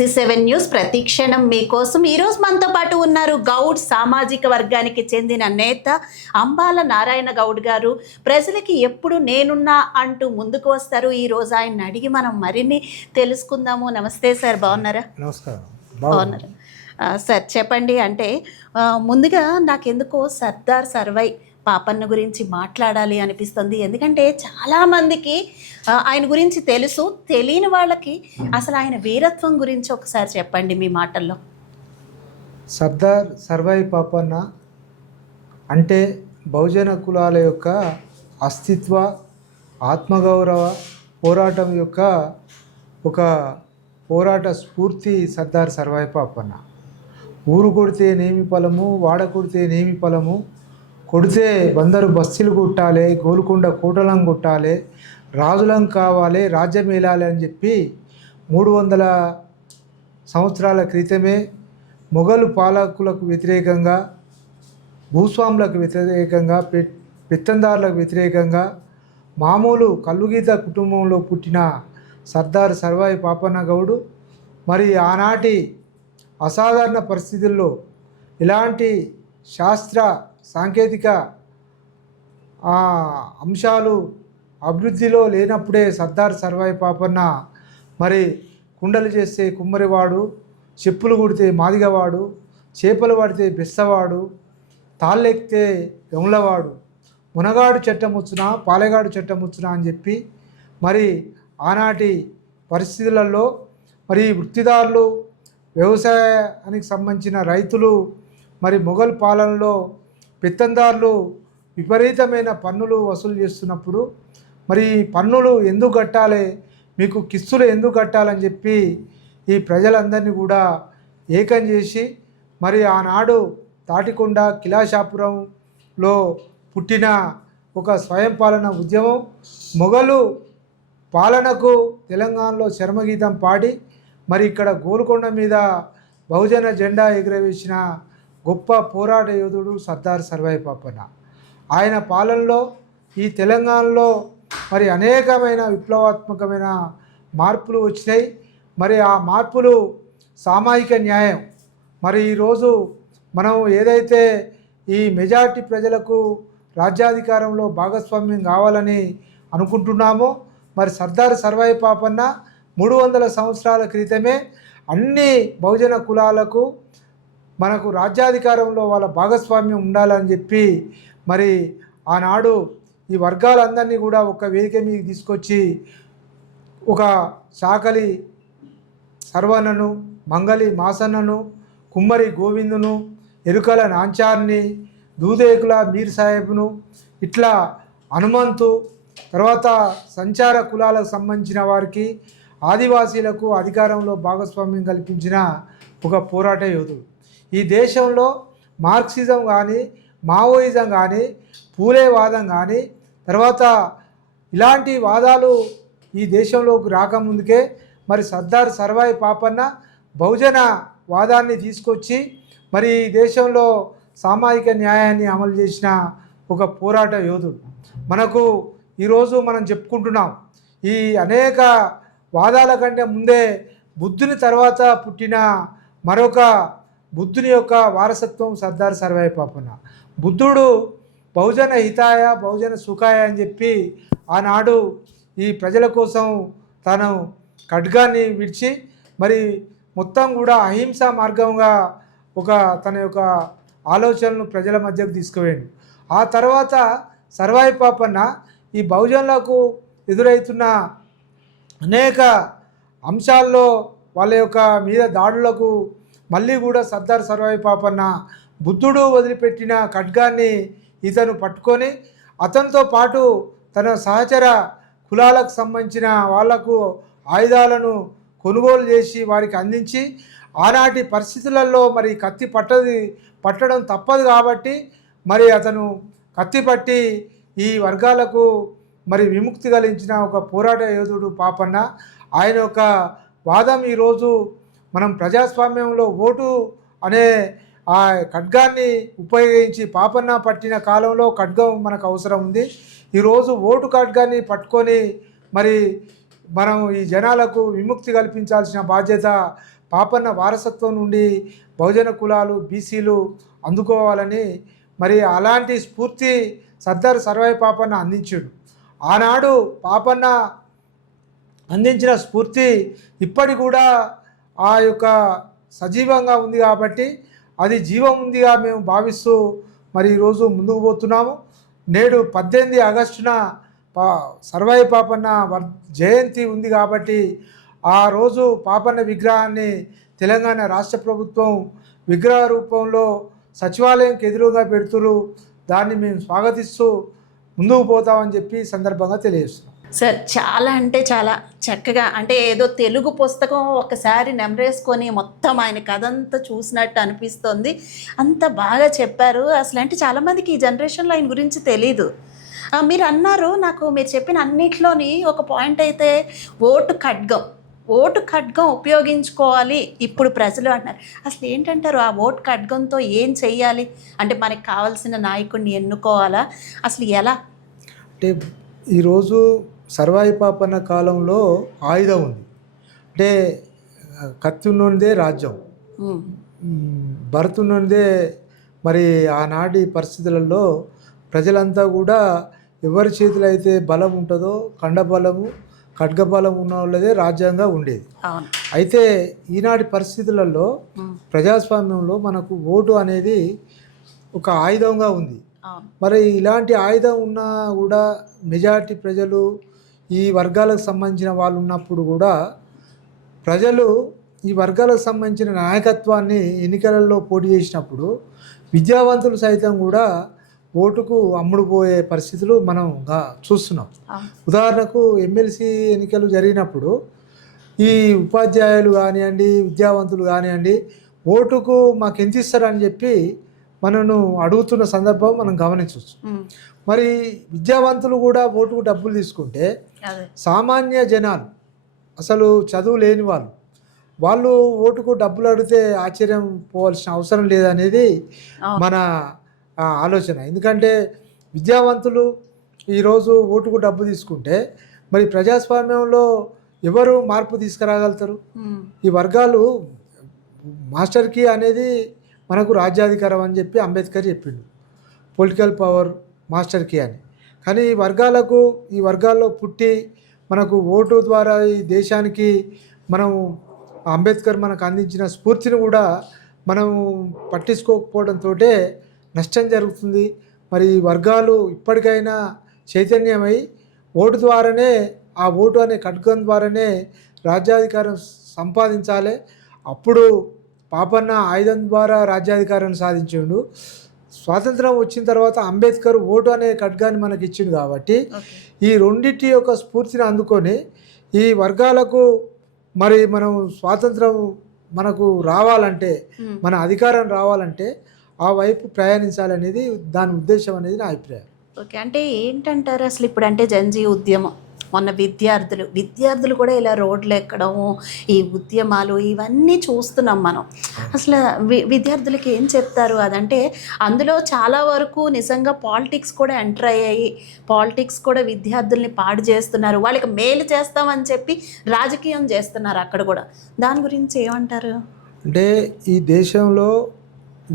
BC7 news ప్రతిక్షణం మీకోసం. ఈరోజు మనతో పాటు ఉన్నారు గౌడ్ సామాజిక వర్గానికి చెందిన నేత అంబాల నారాయణ గౌడ్ గారు. ప్రజలకి ఎప్పుడు నేనున్నా అంటూ ముందుకు వస్తారు. ఈరోజు ఆయన అడిగి మనం మరిన్ని తెలుసుకుందాము. నమస్తే సార్, బాగున్నారా? నమస్కారం. బాగున్నారు సార్. చెప్పండి. అంటే ముందుగా నాకెందుకో సర్దార్ సర్వై పాపన్న గురించి మాట్లాడాలి అనిపిస్తుంది. ఎందుకంటే చాలామందికి ఆయన గురించి తెలుసు, తెలియని వాళ్ళకి అసలు ఆయన వీరత్వం గురించి ఒకసారి చెప్పండి మీ మాటల్లో. సర్దార్ సర్వై పాపన్న అంటే బహుజన కులాల యొక్క అస్తిత్వ, ఆత్మగౌరవ పోరాటం యొక్క ఒక పోరాట స్ఫూర్తి సర్దార్ సర్వై పాపన్న. ఊరు కొడితే నేమి ఫలము, వాడ కొడితే నేమి ఫలము, కొడితే బందరు బస్తీలు కొట్టాలి, గోల్కొండ కోటలం కొట్టాలి, రాజులం కావాలి, రాజ్యం ఏలాలి అని చెప్పి 300 సంవత్సరాల క్రితమే మొఘలు పాలకులకు వ్యతిరేకంగా, భూస్వాములకు వ్యతిరేకంగా, పెత్తందారులకు వ్యతిరేకంగా మామూలు కల్లుగీత కుటుంబంలో పుట్టిన సర్దార్ సర్వై పాపన్న గౌడు మరి ఆనాటి అసాధారణ పరిస్థితుల్లో ఇలాంటి శాస్త్ర సాంకేతిక అంశాలు అభివృద్ధిలో లేనప్పుడే సర్దార్ సర్వై పాపన్న మరి కుండలు చేస్తే కుమ్మరివాడు, చెప్పులు కుడితే మాదిగవాడు, చేపలు పడితే బెస్తవాడు, తాళ్ళెక్కితే గమలవాడు, మునగాడు చట్టం వచ్చునా పాలెగాడు చట్టం వచ్చునా అని చెప్పి మరి ఆనాటి పరిస్థితులలో మరి వృత్తిదారులు, వ్యవసాయానికి సంబంధించిన రైతులు మరి మొఘల్ పాలనలో పెత్తందారులు విపరీతమైన పన్నులు వసూలు చేస్తున్నప్పుడు మరి పన్నులు ఎందుకు కట్టాలి, మీకు కిస్తులు ఎందుకు కట్టాలని చెప్పి ఈ ప్రజలందరినీ కూడా ఏకం చేసి మరి ఆనాడు తాటికొండ కిలాషాపురంలో పుట్టిన ఒక స్వయం పాలన ఉద్యమం, మొఘలు పాలనకు తెలంగాణలో చర్మగీతం పాడి మరి ఇక్కడ గోల్కొండ మీద బహుజన జెండా ఎగురవేసిన గొప్ప పోరాట యోధుడు సర్దార్ సర్వై పాపన్న. ఆయన పాలనలో ఈ తెలంగాణలో మరి అనేకమైన విప్లవాత్మకమైన మార్పులు వచ్చినాయి. మరి ఆ మార్పులు సామాజిక న్యాయం, మరి ఈరోజు మనం ఏదైతే ఈ మెజారిటీ ప్రజలకు రాజ్యాధికారంలో భాగస్వామ్యం కావాలని అనుకుంటున్నామో మరి సర్దార్ సర్వై పాపన్న 300 సంవత్సరాల క్రితమే అన్ని బహుజన కులాలకు మనకు రాజ్యాధికారంలో వాళ్ళ భాగస్వామ్యం ఉండాలని చెప్పి మరి ఆనాడు ఈ వర్గాలందరినీ కూడా ఒక వేదిక మీద తీసుకొచ్చి ఒక చాకలి సర్వన్నను, మంగలి మాసన్నను, కుమ్మరి గోవిందును, ఎరుకల నాంచార్ని, దూదేకుల మీర్ సాహెబ్ను, ఇట్లా హనుమంతు, తర్వాత సంచార కులాలకు సంబంధించిన వారికి, ఆదివాసీలకు అధికారంలో భాగస్వామ్యం కల్పించిన ఒక పోరాట యోధుడు. ఈ దేశంలో మార్క్సిజం కానీ, మావోయిజం కానీ, పూలేవాదం కానీ, తర్వాత ఇలాంటి వాదాలు ఈ దేశంలోకి రాకముందుకే మరి సర్దార్ సర్వై పాపన్న బహుజన వాదాన్ని తీసుకొచ్చి మరి ఈ దేశంలో సామాజిక న్యాయాన్ని అమలు చేసిన ఒక పోరాట యోధుడు. మనకు ఈరోజు మనం చెప్పుకుంటున్నాం ఈ అనేక వాదాల కంటే ముందే బుద్ధుని తర్వాత పుట్టిన మరొక బుద్ధుని యొక్క వారసత్వం సర్దార్ సర్వై పాపన్న. బుద్ధుడు బహుజన హితాయ బహుజన సుఖాయ అని చెప్పి ఆనాడు ఈ ప్రజల కోసం తను ఖడ్గాన్ని విడిచి మరి మొత్తం కూడా అహింసా మార్గంగా ఒక తన యొక్క ఆలోచనలను ప్రజల మధ్యకు తీసుకుపోయాడు. ఆ తర్వాత సర్వై పాపన్న ఈ బహుజనులకు ఎదురవుతున్న అనేక అంశాల్లో వాళ్ళ యొక్క మీద దాడులకు మళ్ళీ కూడా సర్దార్ సర్వై పాపన్న బుద్ధుడు వదిలిపెట్టిన ఖడ్గాన్ని ఇతను పట్టుకొని అతనితో పాటు తన సహచర కులాలకు సంబంధించిన వాళ్లకు ఆయుధాలను కొనుగోలు చేసి వారికి అందించి ఆనాటి పరిస్థితులలో మరి కత్తి పట్టడం తప్పదు కాబట్టి మరి అతను కత్తి పట్టి ఈ వర్గాలకు మరి విముక్తి కలిగించిన ఒక పోరాట యోధుడు పాపన్న. ఆయన యొక్క వాదం ఈరోజు మనం ప్రజాస్వామ్యంలో ఓటు అనే ఆ ఖడ్గాన్ని ఉపయోగించి పాపన్న పట్టిన కాలంలో ఖడ్గం మనకు అవసరం ఉంది. ఈరోజు ఓటు ఖడ్గాన్ని పట్టుకొని మరి మనం ఈ జనాలకు విముక్తి కల్పించాల్సిన బాధ్యత పాపన్న వారసత్వం నుండి బహుజన కులాలు బీసీలు అందుకోవాలని మరి అలాంటి స్ఫూర్తి సర్దార్ సర్వాయి పాపన్న అందించాడు. ఆనాడు పాపన్న అందించిన స్ఫూర్తి ఇప్పటి కూడా ఆ యొక్క సజీవంగా ఉంది కాబట్టి అది జీవం ఉందిగా మేము భావిస్తూ మరి ఈరోజు ముందుకు పోతున్నాము. నేడు 18 ఆగస్టున సర్వాయి పాపన్న జయంతి ఉంది కాబట్టి ఆ రోజు పాపన్న విగ్రహాన్ని తెలంగాణ రాష్ట్ర ప్రభుత్వం విగ్రహ రూపంలో సచివాలయంకి ఎదురుగా పెడుతురు. దాన్ని మేము స్వాగతిస్తూ ముందుకు పోతామని చెప్పి సందర్భంగా తెలియజేస్తున్నాం. సార్ చాలా అంటే చాలా చక్కగా, అంటే ఏదో తెలుగు పుస్తకం ఒకసారి నెమరేసుకొని మొత్తం ఆయన కథ అంతా చూసినట్టు అనిపిస్తుంది. అంత బాగా చెప్పారు. అసలు అంటే చాలామందికి ఈ జనరేషన్లో ఆయన గురించి తెలీదు. మీరు అన్నారు, నాకు మీరు చెప్పిన అన్నిట్లోని ఒక పాయింట్ అయితే ఓటు ఖడ్గం ఉపయోగించుకోవాలి ఇప్పుడు ప్రజలు అంటున్నారు. అసలు ఏంటంటారు, ఆ ఓటు ఖడ్గంతో ఏం చెయ్యాలి? అంటే మనకి కావాల్సిన నాయకుడిని ఎన్నుకోవాలా? అసలు ఎలా? అంటే ఈరోజు సర్వాయి పాపన్న కాలంలో ఆయుధం ఉంది. అంటే కత్తి ఉన్నదే రాజ్యం, భరతున్నదే. మరి ఆనాటి పరిస్థితులలో ప్రజలంతా కూడా ఎవరి చేతిలో అయితే బలం ఉంటుందో ఖండబలము ఖడ్గబలం ఉన్న వాళ్ళదే రాజ్యాంగంగా ఉండేది. అయితే ఈనాటి పరిస్థితులలో ప్రజాస్వామ్యంలో మనకు ఓటు అనేది ఒక ఆయుధంగా ఉంది. మరి ఇలాంటి ఆయుధం ఉన్నా కూడా మెజారిటీ ప్రజలు ఈ వర్గాలకు సంబంధించిన వాళ్ళు ఉన్నప్పుడు కూడా ప్రజలు ఈ వర్గాలకు సంబంధించిన నాయకత్వాన్ని ఎన్నికలలో పోటీ చేసినప్పుడు విద్యావంతులు సైతం కూడా ఓటుకు అమ్ముడుపోయే పరిస్థితులు మనం చూస్తున్నాం. ఉదాహరణకు ఎమ్మెల్సీ ఎన్నికలు జరిగినప్పుడు ఈ ఉపాధ్యాయులు కానివ్వండి, విద్యావంతులు కానివ్వండి, ఓటుకు మాకు ఎంత ఇస్తారని చెప్పి మనను అడుగుతున్న సందర్భం మనం గమనించవచ్చు. మరి విద్యావంతులు కూడా ఓటుకు డబ్బులు తీసుకుంటే సామాన్య జనాలు, అసలు చదువు లేని వాళ్ళు ఓటుకు డబ్బులు అడిగితే ఆశ్చర్యం పోవాల్సిన అవసరం లేదనేది మన ఆలోచన. ఎందుకంటే విద్యావంతులు ఈరోజు ఓటుకు డబ్బు తీసుకుంటే మరి ప్రజాస్వామ్యంలో ఎవరు మార్పు తీసుకురాగలుగుతారు? ఈ వర్గాలు మాస్టర్ కీ అనేది మనకు రాజ్యాధికారం అని చెప్పి అంబేద్కర్ చెప్పిండు, పొలిటికల్ పవర్ మాస్టర్ కీ అని. కానీ ఈ వర్గాల్లో పుట్టి మనకు ఓటు ద్వారా ఈ దేశానికి మనం అంబేద్కర్ మనకు అందించిన స్ఫూర్తిని కూడా మనం పట్టించుకోకపోవడంతో నష్టం జరుగుతుంది. మరి ఈ వర్గాలు ఇప్పటికైనా చైతన్యమై ఓటు ద్వారానే, ఆ ఓటు అనే ఖడ్గం ద్వారానే రాజ్యాధికారం సంపాదించాలి. అప్పుడు పాపన్న ఆయుధం ద్వారా రాజ్యాధికారాన్ని సాధించిండు. స్వాతంత్రం వచ్చిన తర్వాత అంబేద్కర్ ఓటు అనే ఖడ్గాన్ని మనకి ఇచ్చిండు. కాబట్టి ఈ రెండింటి యొక్క స్ఫూర్తిని అందుకొని ఈ వర్గాలకు మరి మనం స్వాతంత్రం మనకు రావాలంటే, మన అధికారం రావాలంటే ఆ వైపు ప్రయాణించాలనేది దాని ఉద్దేశం అనేది నా అభిప్రాయం. ఓకే, అంటే ఏంటంటారు అసలు ఇప్పుడు అంటే జంజీ ఉద్యమం, మొన్న విద్యార్థులు కూడా ఇలా రోడ్లు ఎక్కడము, ఈ ఉద్యమాలు ఇవన్నీ చూస్తున్నాం మనం. అసలు విద్యార్థులకి ఏం చెప్తారు? అదంటే అందులో చాలా వరకు నిజంగా పాలిటిక్స్ కూడా ఎంటర్ అయ్యాయి. పాలిటిక్స్ కూడా విద్యార్థుల్ని పాడు చేస్తున్నారు. వాళ్ళకి మేలు చేస్తామని చెప్పి రాజకీయం చేస్తున్నారు అక్కడ కూడా. దాని గురించి ఏమంటారు? అంటే ఈ దేశంలో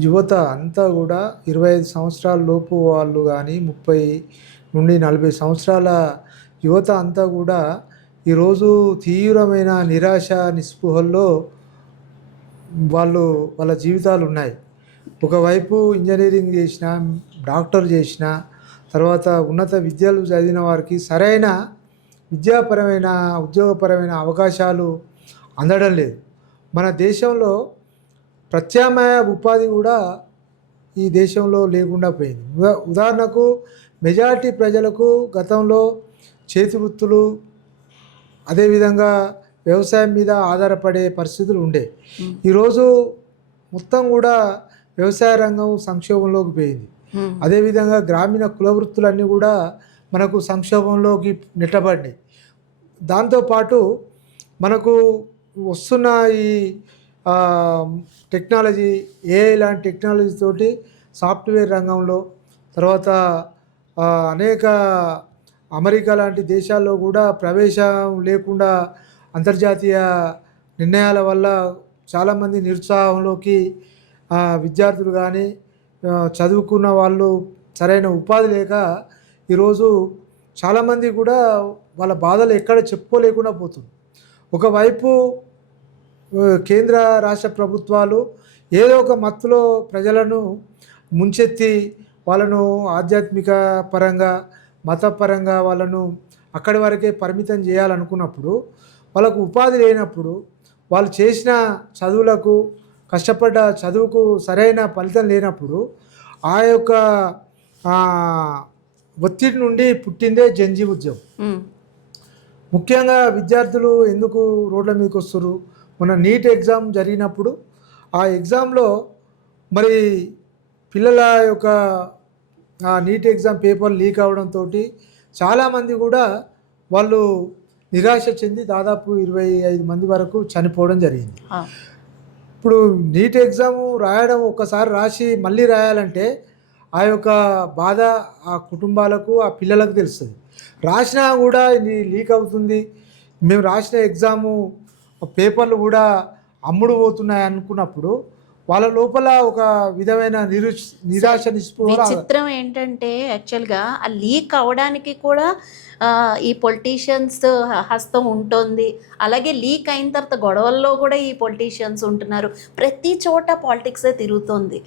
యువత అంతా కూడా 25 సంవత్సరాల లోపు వాళ్ళు కానీ 30 నుండి 40 సంవత్సరాల యువత అంతా కూడా ఈరోజు తీవ్రమైన నిరాశ నిస్పృహల్లో వాళ్ళ జీవితాలు ఉన్నాయి. ఒకవైపు ఇంజనీరింగ్ చేసిన, డాక్టర్ చేసిన, తర్వాత ఉన్నత విద్యలు చదివిన వారికి సరైన విద్యాపరమైన ఉద్యోగపరమైన అవకాశాలు అందడం లేదు. మన దేశంలో ప్రత్యామ్నాయ ఉపాధి కూడా ఈ దేశంలో లేకుండా పోయింది. ఉదాహరణకు మెజారిటీ ప్రజలకు గతంలో చేతి వృత్తులు, అదేవిధంగా వ్యవసాయం మీద ఆధారపడే పరిస్థితులు ఉండే. ఈరోజు మొత్తం కూడా వ్యవసాయ రంగం సంక్షోభంలోకి పోయింది. అదేవిధంగా గ్రామీణ కుల వృత్తులన్నీ కూడా మనకు సంక్షోభంలోకి నెట్టబడ్డాయి. దాంతోపాటు మనకు వస్తున్న ఈ టెక్నాలజీ, ఏఐ లాంటి టెక్నాలజీ తోటి సాఫ్ట్వేర్ రంగంలో, తర్వాత అనేక అమెరికా లాంటి దేశాల్లో కూడా ప్రవేశం లేకుండా అంతర్జాతీయ నిర్ణయాల వల్ల చాలామంది నిరుత్సాహంలోకి విద్యార్థులు కానీ చదువుకున్న వాళ్ళు సరైన ఉపాధి లేక ఈరోజు చాలామంది కూడా వాళ్ళ బాధలు ఎక్కడ చెప్పుకోలేకుండా పోతుంది. ఒకవైపు కేంద్ర రాష్ట్ర ప్రభుత్వాలు ఏదో ఒక మత్తులో ప్రజలను ముంచెత్తి వాళ్ళను ఆధ్యాత్మిక పరంగా మతపరంగా వాళ్ళను అక్కడి వరకే పరిమితం చేయాలనుకున్నప్పుడు వాళ్ళకు ఉపాధి లేనప్పుడు వాళ్ళు చేసిన చదువులకు కష్టపడ్డ చదువుకు సరైన ఫలితం లేనప్పుడు ఆ యొక్క ఒత్తిడి నుండి పుట్టిందే జంజీ ఉద్యమం. ముఖ్యంగా విద్యార్థులు ఎందుకు రోడ్ల మీదకి వస్తారు? మొన్న నీట్ ఎగ్జామ్ జరిగినప్పుడు ఆ ఎగ్జామ్లో మరి పిల్లల యొక్క నీట్ ఎగ్జామ్ పేపర్ లీక్ అవడంతో చాలామంది కూడా వాళ్ళు నిరాశ చెంది దాదాపు 25 మంది వరకు చనిపోవడం జరిగింది. ఇప్పుడు నీట్ ఎగ్జామ్ రాయడం ఒకసారి రాసి మళ్ళీ రాయాలంటే ఆ యొక్క బాధ ఆ కుటుంబాలకు ఆ పిల్లలకు తెలుస్తుంది. రాసినా కూడా ఇది లీక్ అవుతుంది, మేము రాసిన ఎగ్జాము పేపర్లు కూడా అమ్ముడు పోతున్నాయి అనుకున్నప్పుడు వాళ్ళ లోపల ఒక విధమైన నిరాశ నిస్పృహ. విచిత్రం ఏంటంటే యాక్చువల్గా ఆ లీక్ అవడానికి కూడా ఈ పొలిటీషియన్స్ హస్తం ఉంటుంది. అలాగే లీక్ అయిన తర్వాత గొడవల్లో కూడా ఈ పొలిటీషియన్స్ ఉంటున్నారు. ప్రతి చోట పాలిటిక్సే తిరుగుతుంది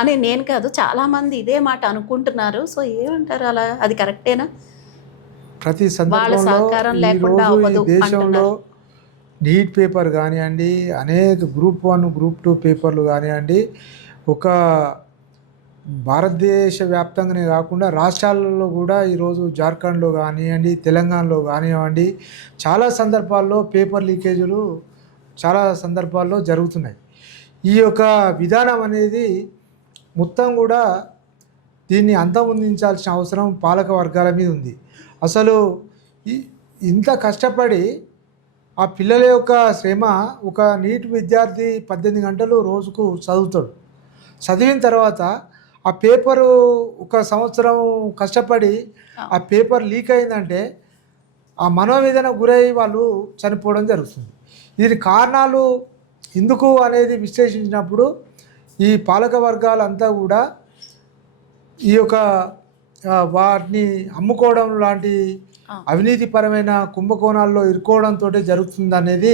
అని నేను కాదు, చాలామంది ఇదే మాట అనుకుంటున్నారు. సో ఏమంటారు, అలా అది కరెక్టేనా? ప్రతి వాళ్ళ సహకారం లేకుండా అవ్వదు దేశంలో నీట్ పేపర్ కానివ్వండి, అనేక గ్రూప్ 1 గ్రూప్ 2 పేపర్లు కానివ్వండి, ఒక భారతదేశ వ్యాప్తంగానే కాకుండా రాష్ట్రాలలో కూడా ఈరోజు జార్ఖండ్లో కానివ్వండి, తెలంగాణలో కానివ్వండి, చాలా సందర్భాల్లో పేపర్ లీకేజీలు చాలా సందర్భాల్లో జరుగుతున్నాయి. ఈ యొక్క విధానం అనేది మొత్తం కూడా దీన్ని అంతమొందించాల్సిన అవసరం పాలక వర్గాల మీద ఉంది. అసలు ఇంత కష్టపడి ఆ పిల్లల యొక్క శ్రమ, ఒక నీట్ విద్యార్థి 18 గంటలు రోజుకు చదువుతాడు. చదివిన తర్వాత ఆ పేపరు ఒక సంవత్సరం కష్టపడి ఆ పేపర్ లీక్ అయిందంటే ఆ మనోవేదన గురై వాళ్ళు చనిపోవడం జరుగుతుంది. దీని కారణాలు ఎందుకు అనేది విశ్లేషించినప్పుడు ఈ పాలక వర్గాలంతా కూడా ఈ యొక్క వాటిని అమ్ముకోవడం లాంటి అవినీతిపరమైన కుంభకోణాల్లో ఇరుకోవడంతో జరుగుతుంది అనేది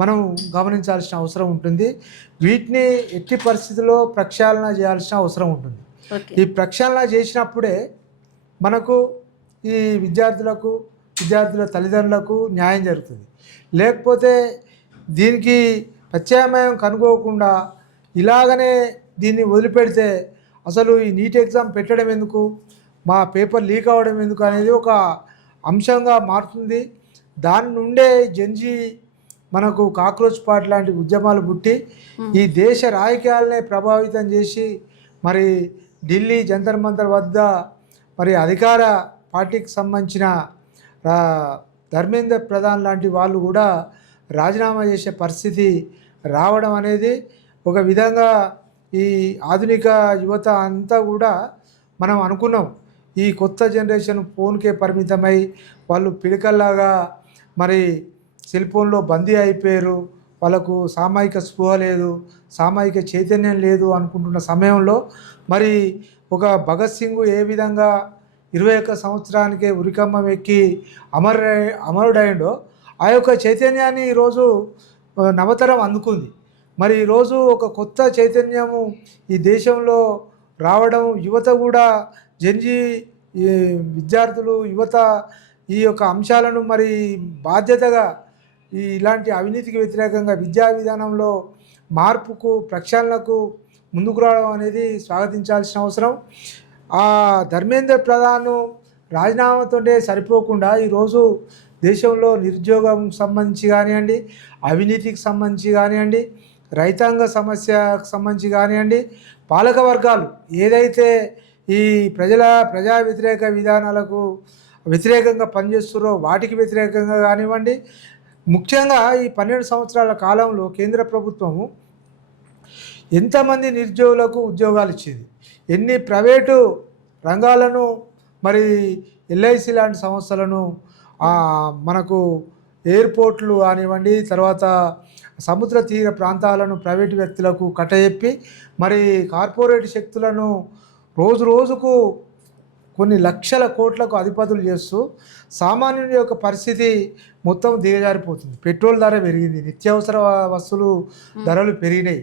మనం గమనించాల్సిన అవసరం ఉంటుంది. వీటిని ఎట్టి పరిస్థితుల్లో ప్రక్షాళన చేయాల్సిన అవసరం ఉంటుంది. ఈ ప్రక్షాళన చేసినప్పుడే మనకు ఈ విద్యార్థుల తల్లిదండ్రులకు న్యాయం జరుగుతుంది. లేకపోతే దీనికి ప్రత్యామ్నాయం కనుగోకుండా ఇలాగనే దీన్ని వదిలిపెడితే అసలు ఈ నీట్ ఎగ్జామ్ పెట్టడం ఎందుకు, మా పేపర్ లీక్ అవ్వడం ఎందుకు అనేది ఒక అంశంగా మారుతుంది. దాని నుండే జంజీ మనకు కాక్రోచ్ పార్టీ లాంటి ఉద్యమాలు పుట్టి ఈ దేశ రాజకీయాలనే ప్రభావితం చేసి మరి ఢిల్లీ జంతర్ మంతర్ వద్ద మరి అధికార పార్టీకి సంబంధించిన ధర్మేంద్ర ప్రధాన్ లాంటి వాళ్ళు కూడా రాజీనామా చేసే పరిస్థితి రావడం అనేది ఒక విధంగా ఈ ఆధునిక యువత అంతా కూడా మనం అనుకున్నాం ఈ కొత్త జనరేషన్ ఫోన్కే పరిమితమై వాళ్ళు పిడికల్లాగా మరి సెల్ ఫోన్లో బందీ అయిపోయారు, వాళ్ళకు సామాజిక స్పృహ లేదు, సామాజిక చైతన్యం లేదు అనుకుంటున్న సమయంలో మరి ఒక భగత్ సింగ్ ఏ విధంగా 21 సంవత్సరానికే ఉరికమ్మం ఎక్కి అమరుడైండో ఆ యొక్క చైతన్యాన్ని ఈరోజు నవతరం అందుకుంది. మరి ఈరోజు ఒక కొత్త చైతన్యము ఈ దేశంలో రావడం, యువత కూడా జంజీ విద్యార్థులు యువత ఈ యొక్క అంశాలను మరి బాధ్యతగా ఇలాంటి అవినీతికి వ్యతిరేకంగా విద్యా విధానంలో మార్పుకు ప్రక్షాళనకు ముందుకు రావడం అనేది స్వాగతించాల్సిన అవసరం. ఆ ధర్మేంద్ర ప్రధాన్ రాజీనామాతోనే సరిపోకుండా ఈరోజు దేశంలో నిరుద్యోగం సంబంధించి కానివ్వండి, అవినీతికి సంబంధించి కానివ్వండి, రైతాంగ సమస్యకు సంబంధించి కానివ్వండి, పాలక వర్గాలు ఏదైతే ఈ ప్రజా వ్యతిరేక విధానాలకు వ్యతిరేకంగా పనిచేస్తున్నారో వాటికి వ్యతిరేకంగా కానివ్వండి, ముఖ్యంగా ఈ 12 సంవత్సరాల కాలంలో కేంద్ర ప్రభుత్వము ఎంతమంది నిరుద్యోగులకు ఉద్యోగాలు ఇచ్చింది, ఎన్ని ప్రైవేటు రంగాలను మరి ఎల్ఐసి లాంటి సంస్థలను మనకు ఎయిర్పోర్ట్లు కానివ్వండి, తర్వాత సముద్ర తీర ప్రాంతాలను ప్రైవేటు వ్యక్తులకు కట్టజెప్పి మరి కార్పొరేట్ శక్తులను రోజు రోజుకు కొన్ని లక్షల కోట్లకు అధిపతులు చేస్తూ సామాన్యుని యొక్క పరిస్థితి మొత్తం దిగజారిపోతుంది. పెట్రోల్ ధర పెరిగింది, నిత్యావసర వస్తువులు ధరలు పెరిగినాయి,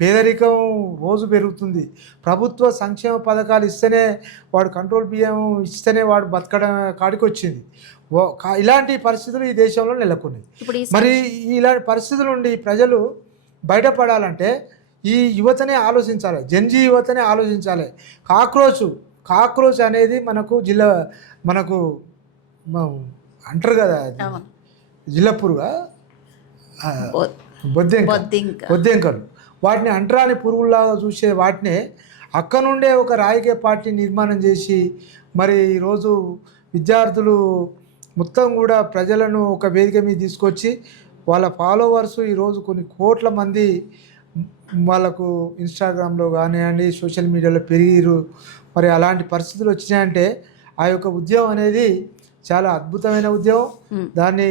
పేదరికం రోజు పెరుగుతుంది. ప్రభుత్వ సంక్షేమ పథకాలు ఇస్తేనే వాడు కంట్రోల్ బియ్యం ఇస్తేనే వాడు బతకడం కాడికి వచ్చింది. ఇలాంటి పరిస్థితులు ఈ దేశంలో నెలకొన్నాయి. మరి ఇలాంటి పరిస్థితుల నుండి ప్రజలు బయటపడాలంటే ఈ యువతనే ఆలోచించాలి, జంజీ యువతనే ఆలోచించాలి. కాక్రోచ్ అనేది మనకు అంటారు కదా, జిల్లపురుగా బొద్దింకలు, వాటిని అంటరాని పురుగుల్లాగా చూసే వాటినే అక్క నుండే ఒక రాజకీయ పార్టీ నిర్మాణం చేసి మరి ఈరోజు విద్యార్థులు మొత్తం కూడా ప్రజలను ఒక వేదిక మీద తీసుకొచ్చి వాళ్ళ ఫాలోవర్స్ ఈరోజు కొన్ని కోట్ల మంది వాళ్ళకు ఇన్స్టాగ్రామ్లో కానివ్వండి సోషల్ మీడియాలో పెరిగిరు. మరి అలాంటి పరిస్థితులు వచ్చినాయంటే ఆ యొక్క ఉద్యమం అనేది చాలా అద్భుతమైన ఉద్యమం. దాన్ని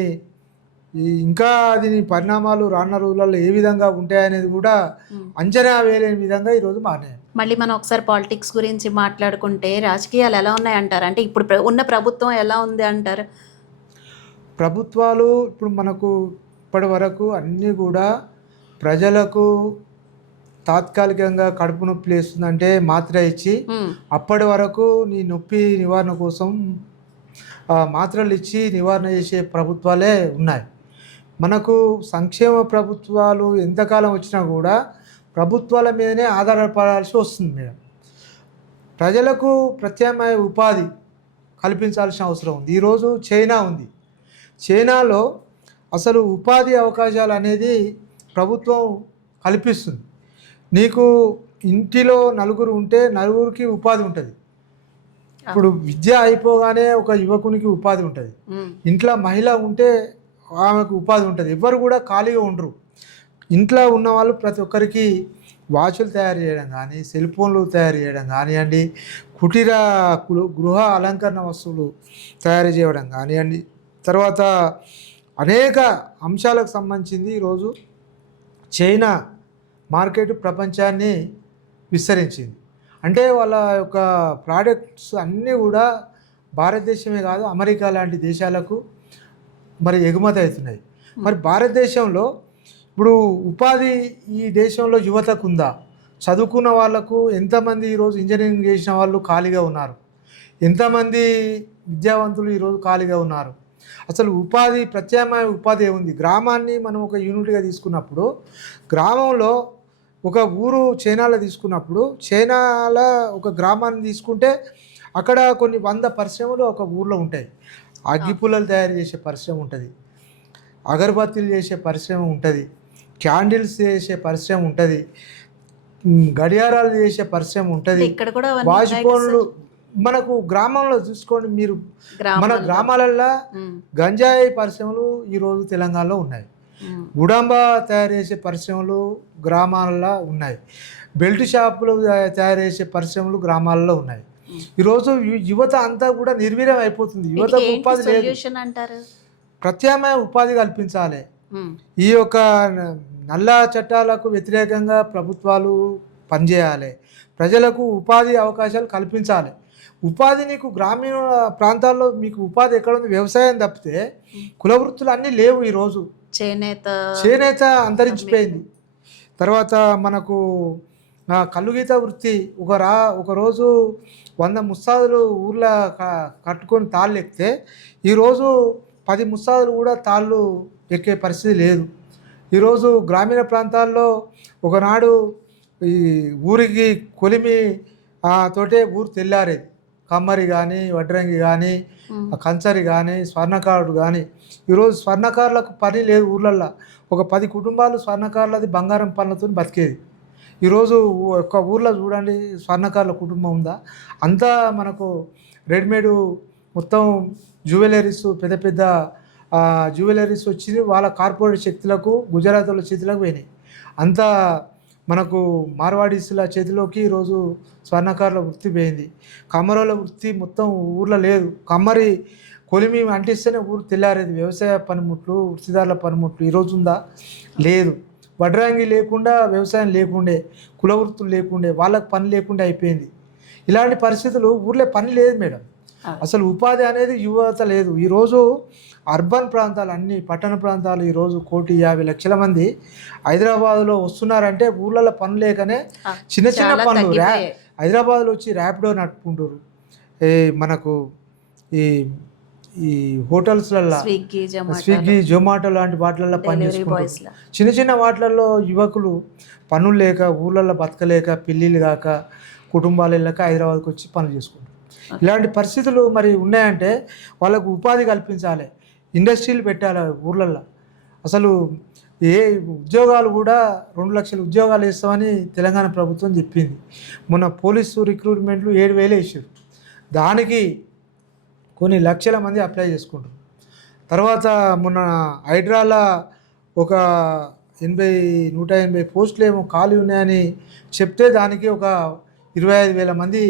ఇంకా దీని పరిణామాలు రానున్న రోజులలో ఏ విధంగా ఉంటాయనేది కూడా అంచనా వేయలేని విధంగా ఈరోజు మారినాయి. మళ్ళీ మనం ఒకసారి పాలిటిక్స్ గురించి మాట్లాడుకుంటే రాజకీయాలు ఎలా ఉన్నాయంటారు? అంటే ఇప్పుడు ఉన్న ప్రభుత్వం ఎలా ఉంది అంటారు? ప్రభుత్వాలు ఇప్పుడు మనకు ఇప్పటి వరకు అన్నీ కూడా ప్రజలకు తాత్కాలికంగా కడుపు నొప్పి లేస్తుందంటే మాత్ర ఇచ్చి అప్పటి వరకు నీ నొప్పి నివారణ కోసం మాత్రలు ఇచ్చి నివారణ చేసే ప్రభుత్వాలే ఉన్నాయి. మనకు సంక్షేమ ప్రభుత్వాలు ఎంతకాలం వచ్చినా కూడా ప్రభుత్వాల మీదనే ఆధారపడాల్సి వస్తుంది. మేడం, ప్రజలకు ప్రత్యామ్నాయ ఉపాధి కల్పించాల్సిన అవసరం ఉంది. ఈరోజు చైనా ఉంది, చైనాలో అసలు ఉపాధి అవకాశాలు అనేది ప్రభుత్వం కల్పిస్తుంది. నీకు ఇంటిలో నలుగురు ఉంటే నలుగురికి ఉపాధి ఉంటుంది. ఇప్పుడు విద్య అయిపోగానే ఒక యువకునికి ఉపాధి ఉంటుంది, ఇంట్లో మహిళ ఉంటే ఆమెకు ఉపాధి ఉంటుంది. ఎవ్వరు కూడా ఖాళీగా ఉండరు. ఇంట్లో ఉన్న వాళ్ళు ప్రతి ఒక్కరికి వాచులు తయారు చేయడం కానీ, సెల్ ఫోన్లు తయారు చేయడం కానివ్వండి, కుటీర గృహ అలంకరణ వస్తువులు తయారు చేయడం కానివ్వండి, తర్వాత అనేక అంశాలకు సంబంధించింది ఈరోజు చైనా మార్కెట్ ప్రపంచాన్ని విస్తరించింది. అంటే వాళ్ళ యొక్క ప్రోడక్ట్స్ అన్నీ కూడా భారతదేశమే కాదు అమెరికా లాంటి దేశాలకు మరి ఎగుమతి అవుతున్నాయి. మరి భారతదేశంలో ఇప్పుడు ఉపాధి ఈ దేశంలో యువతకు ఉందా? చదువుకున్న వాళ్ళకు ఎంతమంది ఈరోజు ఇంజనీరింగ్ చేసిన వాళ్ళు ఖాళీగా ఉన్నారు? ఎంతమంది విద్యావంతులు ఈరోజు ఖాళీగా ఉన్నారు? అసలు ఉపాధి ప్రత్యామ్నాయ ఉపాధి ఏముంది? గ్రామాన్ని మనం ఒక యూనిట్గా తీసుకున్నప్పుడు, గ్రామంలో ఒక ఊరు చైనాలో తీసుకున్నప్పుడు, చైనాలో ఒక గ్రామాన్ని తీసుకుంటే అక్కడ కొన్ని 100 పరిశ్రమలు ఒక ఊర్లో ఉంటాయి. అగ్గిపుల్లలు తయారు చేసే పరిశ్రమ ఉంటుంది, అగరబత్తీలు చేసే పరిశ్రమ ఉంటుంది, క్యాండిల్స్ చేసే పరిశ్రమ ఉంటుంది, గడియారాలు చేసే పరిశ్రమ ఉంటుంది, వాచిపోన్లు. మనకు గ్రామంలో చూసుకోండి మీరు, మన గ్రామాలల్లో గంజాయి పరిశ్రమలు ఈరోజు తెలంగాణలో ఉన్నాయి, గుడాంబ తయారు చేసే పరిశ్రమలు గ్రామాలలో ఉన్నాయి, బెల్ట్ షాపులు తయారు చేసే పరిశ్రమలు గ్రామాలలో ఉన్నాయి. ఈరోజు యువత అంతా కూడా నిర్వీర్యం అయిపోతుంది. యువతకు ఉపాధి లేదు. ప్రత్యామ్నాయ ఉపాధి కల్పించాలి. ఈ యొక్క నల్ల చట్టాలకు వ్యతిరేకంగా ప్రభుత్వాలు పనిచేయాలి. ప్రజలకు ఉపాధి అవకాశాలు కల్పించాలి. ఉపాధి నీకు గ్రామీణ ప్రాంతాల్లో మీకు ఉపాధి ఎక్కడ ఉంది? వ్యవసాయం తప్పితే కుల వృత్తులు అన్నీ లేవు. ఈరోజు చేనేత అంతరించిపోయింది. తర్వాత మనకు కల్లుగీత వృత్తి ఒకరోజు 100 ముస్తాదులు ఊర్లో కట్టుకొని తాళ్ళు ఎక్కితే ఈరోజు 10 ముస్తాదులు కూడా తాళ్ళు ఎక్కే పరిస్థితి లేదు. ఈరోజు గ్రామీణ ప్రాంతాల్లో ఒకనాడు ఈ ఊరికి కొలిమి తోటే ఊరు తెల్లారేది. కమ్మరి కానీ, వడ్రంగి కానీ, కంచరి కానీ, స్వర్ణకారుడు కానీ. ఈరోజు స్వర్ణకారులకు పని లేదు ఊర్లల్లో. ఒక 10 కుటుంబాలు స్వర్ణకారులది బంగారం పనులతో బతికేది. ఈరోజు ఒక్క ఊర్లో చూడండి స్వర్ణకారుల కుటుంబం ఉందా? అంతా మనకు రెడీమేడ్ మొత్తం జ్యువెలరీస్, పెద్ద పెద్ద జ్యువెలరీస్ వచ్చి వాళ్ళ కార్పొరేట్ శక్తులకు, గుజరాత్ వాళ్ళ చేతులకు పోయినాయి. అంతా మనకు మార్వాడీసుల చేతిలోకి ఈరోజు స్వర్ణకారుల వృత్తి పోయింది. కమ్మరోళ్ళ వృత్తి మొత్తం ఊర్లో లేదు. కమ్మరి కొలిమి అంటిస్తేనే ఊరు తెల్లారేది. వ్యవసాయ పనిముట్లు, వృత్తిదారుల పనిముట్లు ఈరోజు ఉందా? లేదు. వడ్రాంగి లేకుండా వ్యవసాయం లేకుండే, కుల వృత్తులు లేకుండే, వాళ్ళకి పని లేకుండా అయిపోయింది. ఇలాంటి పరిస్థితులు ఊర్లో పని లేదు మేడం. అసలు ఉపాధి అనేది యువత లేదు. ఈరోజు అర్బన్ ప్రాంతాలు అన్ని పట్టణ ప్రాంతాలు ఈరోజు 1,50,00,000 మంది హైదరాబాద్లో వస్తున్నారంటే ఊళ్ళలో పని లేకనే చిన్న చిన్న పనులు హైదరాబాద్లో వచ్చి ర్యాపిడో నడుపుకుంటారు. మనకు ఈ ఈ హోటల్స్లల్లో స్విగ్గీ జొమాటో లాంటి వాటిల్లో పని చేసుకుంటారు. చిన్న చిన్న వాటిల్లో యువకులు పనులు లేక ఊళ్ళల్లో బతకలేక పెళ్ళిళ్ళు కాక కుటుంబాలు వెళ్ళక హైదరాబాద్కి వచ్చి పనులు చేసుకుంటారు. ఇలాంటి పరిస్థితులు మరి ఉన్నాయంటే వాళ్ళకు ఉపాధి కల్పించాలి, ఇండస్ట్రీలు పెట్టాలి ఊర్లల్లో. అసలు ఏ ఉద్యోగాలు కూడా 2 లక్షల ఉద్యోగాలు వేస్తామని తెలంగాణ ప్రభుత్వం చెప్పింది. మొన్న పోలీసు రిక్రూట్మెంట్లు 7,000 వేసారు. దానికి కొన్ని లక్షల మంది అప్లై చేసుకుంటారు. తర్వాత మొన్న హైడ్రాలో ఒక 180 పోస్టులు ఏమో ఖాళీ ఉన్నాయని చెప్తే దానికి ఒక 25,000 మంది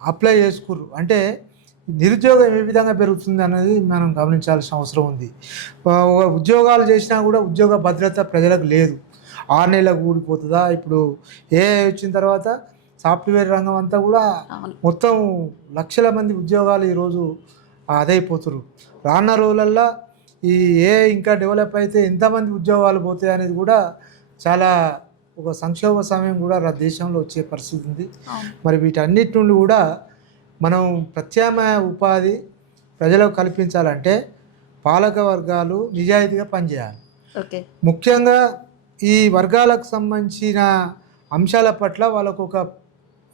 అప్లై చేసుకుర్రు. అంటే నిరుద్యోగం ఏ విధంగా పెరుగుతుంది అన్నది మనం గమనించాల్సిన అవసరం ఉంది. ఉద్యోగాలు చేసినా కూడా ఉద్యోగ భద్రత ప్రజలకు లేదు. 6 నెలలకు ఊడిపోతుందా? ఇప్పుడు ఏఐ వచ్చిన తర్వాత సాఫ్ట్వేర్ రంగం అంతా కూడా మొత్తం లక్షల మంది ఉద్యోగాలు ఈరోజు అదైపోతున్నారు. రానున్న రోజులల్లో ఈ ఏఐ ఇంకా డెవలప్ అయితే ఎంతమంది ఉద్యోగాలు పోతాయి అనేది కూడా చాలా ఒక సంక్షోభ సమయం కూడా దేశంలో వచ్చే పరిస్థితి ఉంది. మరి వీటన్నిటి నుండి కూడా మనం ప్రత్యామ్నాయ ఉపాధి ప్రజలకు కల్పించాలంటే పాలక వర్గాలు నిజాయితీగా పనిచేయాలి. ముఖ్యంగా ఈ వర్గాలకు సంబంధించిన అంశాల పట్ల వాళ్ళకు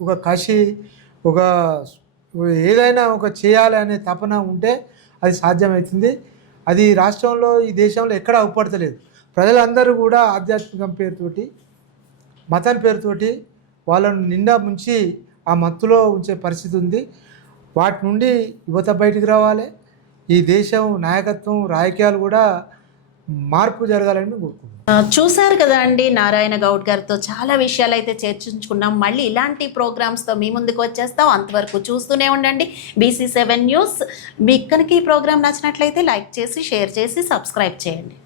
ఒక కసి, ఒక ఏదైనా ఒక చేయాలి అనే తపన ఉంటే అది సాధ్యమవుతుంది. అది రాష్ట్రంలో ఈ దేశంలో ఎక్కడ అవపడతలేదు. ప్రజలందరూ కూడా ఆధ్యాత్మికం పేరుతోటి, మతం పేరుతోటి వాళ్ళను నిండా ముంచి ఆ మత్తులో ఉంచే పరిస్థితి ఉంది. వాటి నుండి యువత బయటికి రావాలి. ఈ దేశం నాయకత్వం, రాజకీయాలు కూడా మార్పు జరగాలని కోరుకుంటున్నాం. చూశారు కదా అండి, నారాయణ గౌడ్ గారితో చాలా విషయాలు అయితే చర్చించుకున్నాం. మళ్ళీ ఇలాంటి ప్రోగ్రామ్స్తో మీ ముందుకు వచ్చేస్తాం. అంతవరకు చూస్తూనే ఉండండి BC7 న్యూస్. మీకు కనుక ఈ ప్రోగ్రామ్ నచ్చినట్లయితే లైక్ చేసి, షేర్ చేసి, సబ్స్క్రైబ్ చేయండి.